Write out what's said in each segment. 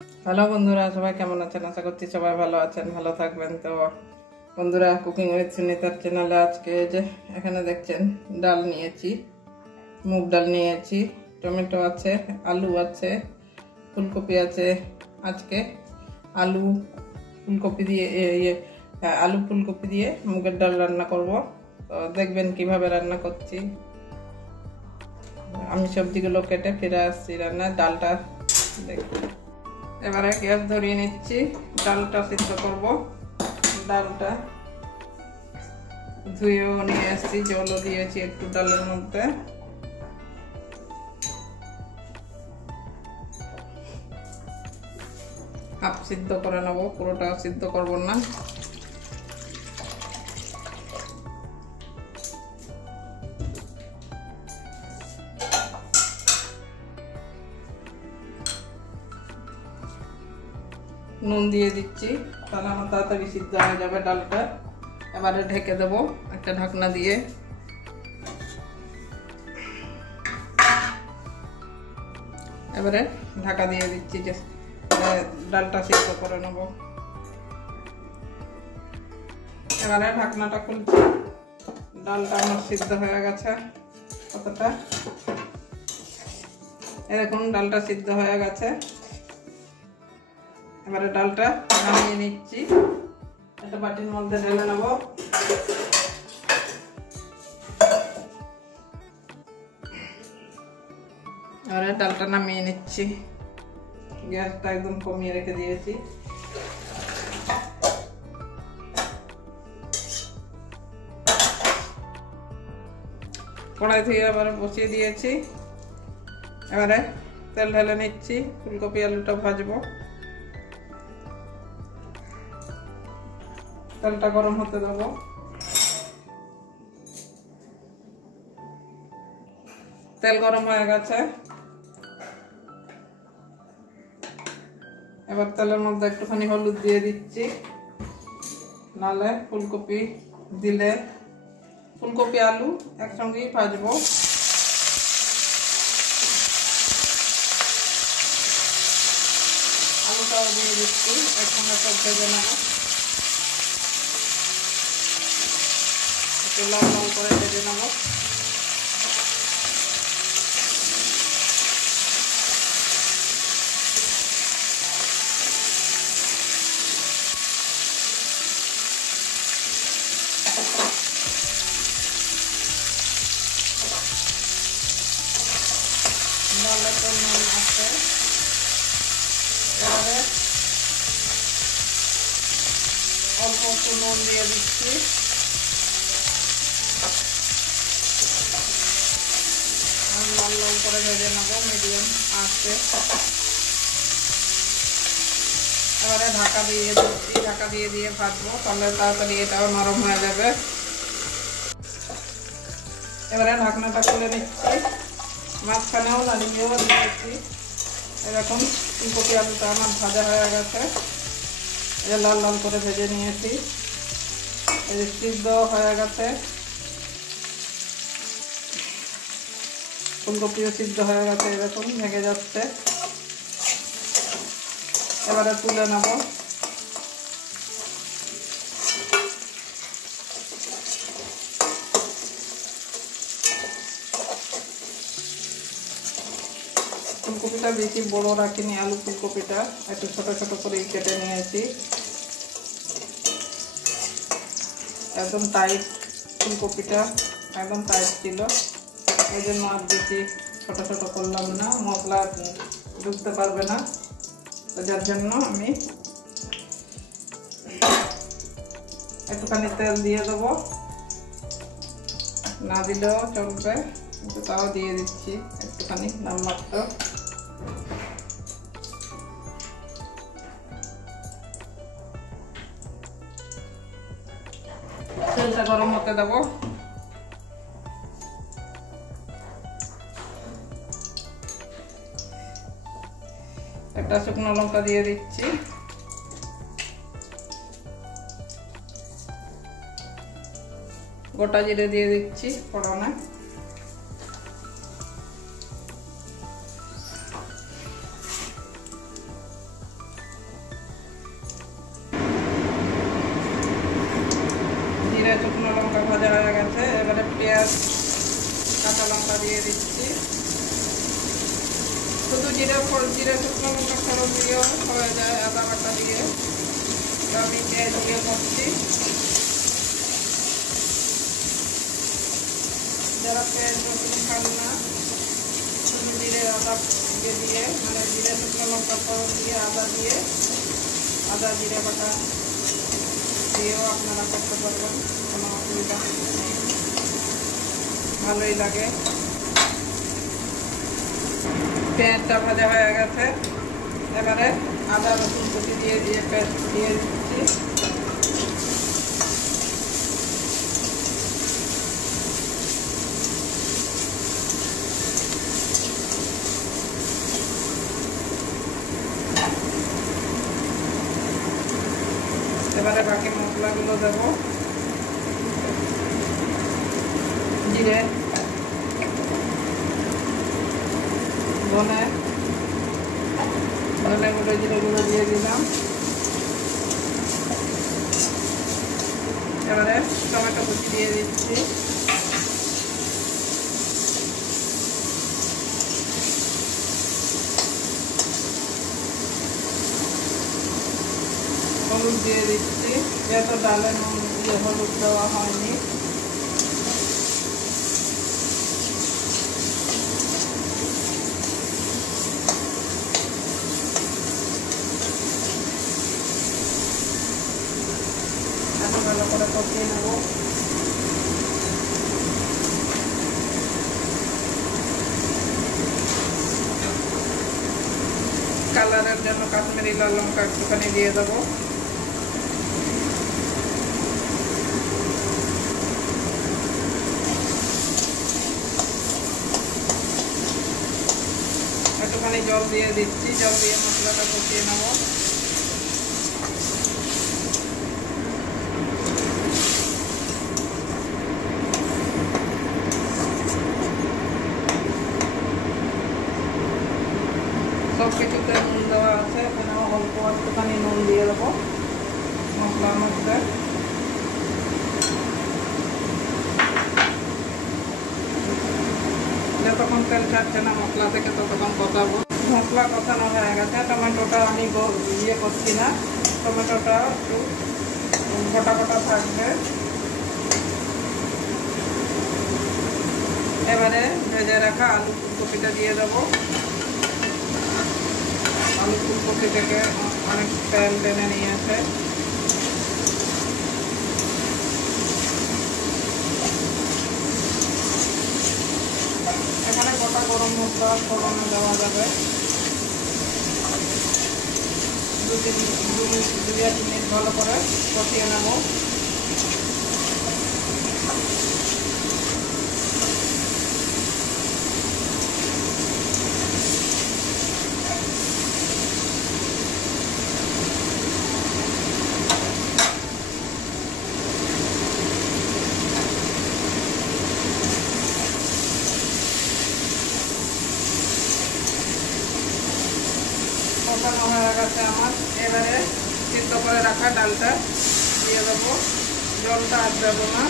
Hello বন্ধুরা, সবাই কেমন আছেন? আশা করছি সবাই ভালো আছেন, ভালো থাকবেন। তো বন্ধুরা, কুকিং উইথ সুনিতার চ্যানেলে আজকে যে এখানে দেখছেন ডাল নিয়েছি, মুগ ডাল নিয়েছি, টমেটো আছে, আলু আছে, ফুলকপি আছে। আজকে আলু ফুলকপি দিয়ে আলু ফুলকপি দিয়ে মুগের ডাল রান্না করব। তো দেখবেন কিভাবে রান্না করছি। আমি সবজিগুলো কেটে ফিরে আসছি রান্না। ডালটা দেখুন। এবারে গ্যাস ধরিয়ে নিচ্ছি, ডালটা সিদ্ধ করব। ডালটা ধুয়েও নিয়ে আসছি, জলও দিয়েছি একটু ডালের মধ্যে। হাফ সিদ্ধ করে নেবো, পুরোটা সিদ্ধ করব না। নুন দিয়ে দিচ্ছি, তাহলে আমার তাড়াতাড়ি সিদ্ধ হয়ে যাবে ডালটা। এবারে ঢেকে দেব একটা ঢাকনা দিয়ে। এবারে ঢাকা দিয়ে দিচ্ছি যে ডালটা সিদ্ধ করে নেব। এবারে ঢাকনাটা খুলছি। ডালটা আমার সিদ্ধ হয়ে গেছে কতটা, এরকম ডালটা সিদ্ধ হয়ে গেছে। এবারে ডালটা নামিয়ে নিচ্ছি, একটা বাটির মধ্যে ঢেলে নেব। এবারে ডালটা নামিয়ে নিচ্ছি, গ্যাসটা একদম কমিয়ে রেখে দিয়েছি। কড়াই ধুয়ে আবার বসিয়ে দিয়েছি। এবারে তেল ঢেলে নিচ্ছি, ফুলকপি আলুটা ভাজবো। তেলটা গরম হতে দেবো। তেল গরম হয়ে গেছে। এবার তেলের মধ্যে একটুখানি হলুদ দিয়ে দিচ্ছি, নাহলে ফুলকপি দিলে ফুলকপি আলু একসঙ্গেই ভাজবো। আলুটাও দিয়ে দিচ্ছি, একসঙ্গে সব ভেজে নেবো। একটু লাল লাল করে ভেজে নেবো। ডালে তো নুন আছে, এবারে অল্প একটু নুন দিয়ে দিচ্ছি। লাল লাল করে ভেজে নেবো মিডিয়াম আঁচে। এবারে ঢাকা দিয়ে দিচ্ছি, ঢাকা দিয়ে দিয়ে ভাজবো, তাহলে তাড়াতাড়ি এটাও নরম হয়ে যাবে। এবারে ঢাকনাটা খুলে নিচ্ছি, মাঝখানেও নাড়িয়েও দিয়েছি। এরকম ফুলকপি আলুটা আমার ভাজা হয়ে গেছে, এটা লাল লাল করে ভেজে নিয়েছি। এই সিদ্ধ হয়ে গেছে, ফুলকপিও সিদ্ধ হয়ে গেছে, এরকম ভেঙে যাচ্ছে। এবারে তুলে নেব। ফুলকপিটা বেশি বড় রাখিনি, আলু ফুলকপিটা একটু ছোট ছোট করে কেটে নিয়েছি। একদম টাইট ফুলকপিটা, একদম টাইট ছিল, এই জন্য আর বেশি ছোট ছোট করলাম না, মশলা ঢুকতে পারবে না। তো যার জন্য আমি একটুখানি তেল দিয়ে দেবো, না দিলেও চলবে, কিন্তু তাও দিয়ে দিচ্ছি একটুখানি নামমাত্র। তেলটা গরম হতে দেবো। একটা শুকনো লঙ্কা দিয়ে দিচ্ছি, গোটা জিরে দিয়ে দিচ্ছি ফোড়নে। পেঁয়াজ কাঁচা লঙ্কা দিয়ে দিচ্ছি। শুধু জিরে শুকনো লঙ্কা ফোড়ন দিয়েও হয়ে যায়, আদা বাটা দিয়ে। আমি পেঁয়াজ দিয়ে করছি। যারা পেঁয়াজ রসুন খান না, শুধু জিরে আদা দিয়ে মানে জিরে শুকনো লঙ্কা ফোড়ন দিয়ে আদা জিরে বাটা দিয়েও আপনারা করতে পারবেন, কোনো অসুবিধা নেই, ভালোই লাগে। পেঁয়াজটা ভাজা হয়ে গেছে, এবারে আদা রসুন কুচি দিয়ে পেস্ট দিয়ে দিচ্ছি। এবারে বাকি মশলাগুলো দেবো। জিরে, ধনে গুঁড়ো, জিরে গুঁড়ো দিয়ে দিলাম। এবারে টমেটো কুচি দিয়ে দিচ্ছি। হলুদ দিয়ে দিচ্ছি, যেহেতু ডালে নুন দিয়ে হলুদ দেওয়া হয়নি। এখন ভালো করে কষিয়ে নেব। কালারের জন্য কাশ্মীরি লাল লঙ্কা একটুখানি দিয়ে দেবো। একটুখানি জল দিয়ে দিচ্ছি, জল দিয়ে মশলাটা কষিয়ে নেব। সব কিছুতে নুন দেওয়া আছে, এখানে অল্প একটুখানি নুন দিয়ে দেবো মশলার মধ্যে। যতক্ষণ তেল ছাড়ছে না মশলা থেকে ততক্ষণ কষাবো। মশলা কষানো হয়ে গেছে, টমেটোটা আমি ইয়ে করছি না, টমেটোটা একটু গোটা গোটা থাকবে। এবারে ভেজে রাখা আলু ফুলকপিটা দিয়ে দেবো। আলু ফুলকপি থেকে অনেক তেল টেনে নিয়েছে। এখানে গোটা গরম মশলা ফোড়নে দেওয়া যাবে। 2-3 মিনিট ভালো করে কষিয়ে নেব। কষানো হয়ে গেছে আমার। এবারে সিদ্ধ করে রাখা ডালটা দিয়ে দেবো। জলটা আর দেবো না।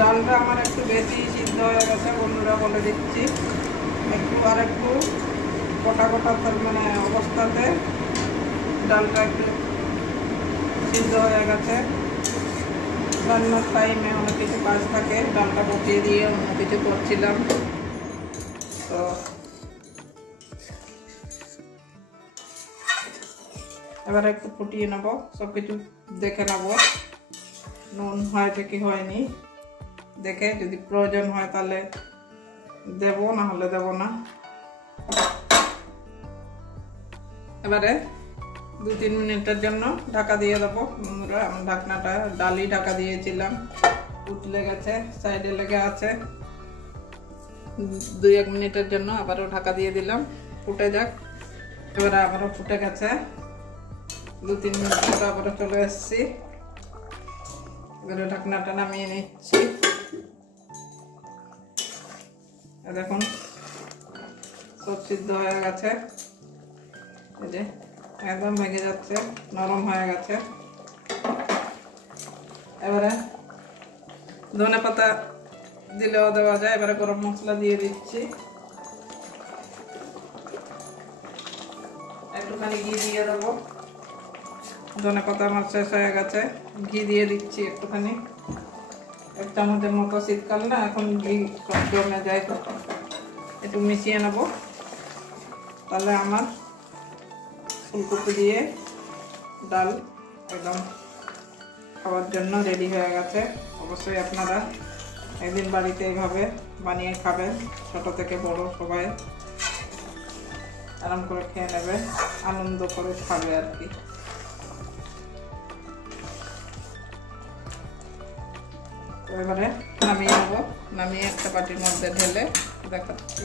ডালটা আমার একটু বেশি সিদ্ধ হয়ে গেছে বন্ধুরা, বলে দিচ্ছি। আর একটু গোটা গোটা মানে অবস্থাতে ডালটা একটু সিদ্ধ হয়ে গেছে। রান্নার টাইমে অনেক কিছু কাজ থাকে, ডালটা বসিয়ে দিয়ে অন্য কিছু করছিলাম। তো এবার একটু ফুটিয়ে নেবো, সব কিছু দেখে নেবো নুন হয়েছে কি হয়নি দেখে। যদি প্রয়োজন হয় তাহলে দেবো, না হলে দেবো না। এবারে 2-3 মিনিটের জন্য ঢাকা দিয়ে দেবো বন্ধুরা। আমি ঢাকনাটা ডালি ঢাকা দিয়েছিলাম, উঠলে গেছে, সাইডে লেগে আছে। 2-1 মিনিটের জন্য আবারও ঢাকা দিয়ে দিলাম, ফুটে যাক। এবারে আবারও ফুটে গেছে, 2-3 মিনিট পর আবারও চলে এসেছি। এবারে ঢাকনাটা নামিয়ে নিচ্ছি। দেখুন সব সিদ্ধ হয়ে গেছে। এই যে একদম ভেঙে যাচ্ছে, নরম হয়ে গেছে। এবারে ধনে পাতা দিলেও দেওয়া যায়। এবারে গরম মশলা দিয়ে দিচ্ছি, একটুখানি ঘি দিয়ে দেবো। ধনে পাতা আমার শেষ হয়ে গেছে, ঘি দিয়ে দিচ্ছি একটুখানি, 1 চামচের মতো। শীতকাল না, এখন ঘি কম জমে যায়, তো একটু মিশিয়ে নেব। তাহলে আমার ফুলকপি দিয়ে ডাল একদম খাওয়ার জন্য রেডি হয়ে গেছে। অবশ্যই আপনারা একদিন বাড়িতে এইভাবে বানিয়ে খাবেন, ছোট থেকে বড় সবাই আরাম করে খেয়ে নেবে, আনন্দ করে খাবে আর কি। তো এবারে নামিয়ে নেবো, নামিয়ে একটা বাটির মধ্যে ঢেলে দেখাচ্ছি।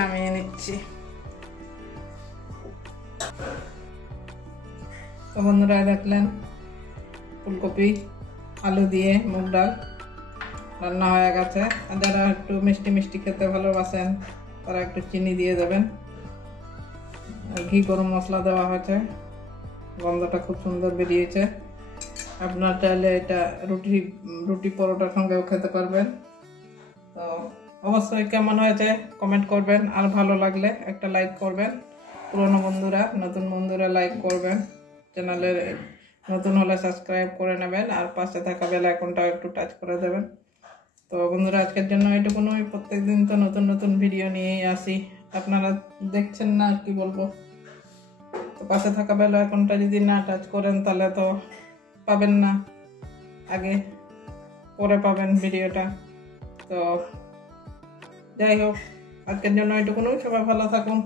নামিয়ে নিচ্ছি। তো বন্ধুরা দেখলেন ফুলকপি আলু দিয়ে মুগ ডাল রান্না হয়ে গেছে। আর যারা একটু মিষ্টি মিষ্টি খেতে ভালোবাসেন তারা একটু চিনি দিয়ে দেবেন। আর ঘি গরম মশলা দেওয়া হয়েছে, গন্ধটা খুব সুন্দর বেরিয়েছে। আপনার চাইলে এটা রুটি পরোটার সঙ্গেও খেতে পারবেন। তো অবশ্যই কেমন হয়েছে কমেন্ট করবেন, আর ভালো লাগলে একটা লাইক করবেন। পুরনো বন্ধুরা, নতুন বন্ধুরা লাইক করবেন, চ্যানেলে নতুন হলে সাবস্ক্রাইব করে নেবেন, আর পাশে থাকা বেল আইকনটাও একটু টাচ করে দেবেন। তো বন্ধুরা আজকের জন্য এটুকুনই। প্রত্যেকদিন তো নতুন নতুন ভিডিও নিয়েই আসি, আপনারা দেখছেন না, কি বলবো। তো পাশে থাকা বেল আইকনটা যদি না টাচ করেন তাহলে তো পাবেন না, আগে পরে পাবেন ভিডিওটা। তো যাই হোক, আজকের জন্য এটুকুনই। সবাই ভালো থাকুন।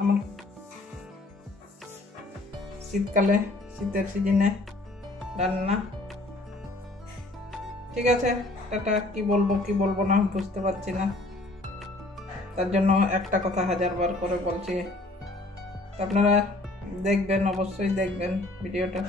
আমার শীতকালে, শীতের সিজনে রান্না। ঠিক আছে, টাটা। কি বলবো না বুঝতে পারছি না, তার জন্য একটা কথা 1000বার করে বলছি। আপনারা দেখবেন, অবশ্যই দেখবেন ভিডিওটা।